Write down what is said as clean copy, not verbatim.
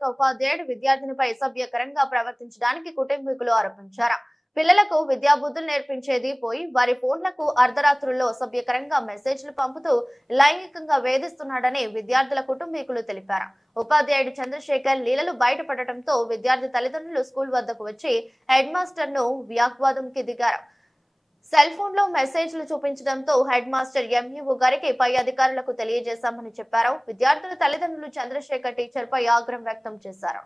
శాఖ ఉపాధ్యాయుడు విద్యార్థినిపై అసభ్యకరంగా ప్రవర్తించడానికి కుటుంబీకులు ఆరోపించారు. పిల్లలకు విద్యాబుద్ధులు నేర్పించేది పోయి వారి ఫోన్లకు అర్ధరాత్రుల్లో అసభ్యకరంగా మెసేజ్లు పంపుతూ లైంగికంగా వేధిస్తున్నాడని విద్యార్థుల కుటుంబీకులు తెలిపారు. ఉపాధ్యాయుడు చంద్రశేఖర్ లీలలు బయటపడటంతో విద్యార్థి తల్లిదండ్రులు స్కూల్ వద్దకు వచ్చి హెడ్ మాస్టర్ ను వాగ్వాదంకి దిగారు. సెల్ ఫోన్ లో మెసేజ్లు చూపించడంతో హెడ్ మాస్టర్ ఎంఈఓ గారికి పై అధికారులకు తెలియజేశామని చెప్పారు. విద్యార్థుల తల్లిదండ్రులు చంద్రశేఖర్ టీచర్ పై ఆగ్రహం వ్యక్తం చేశారు.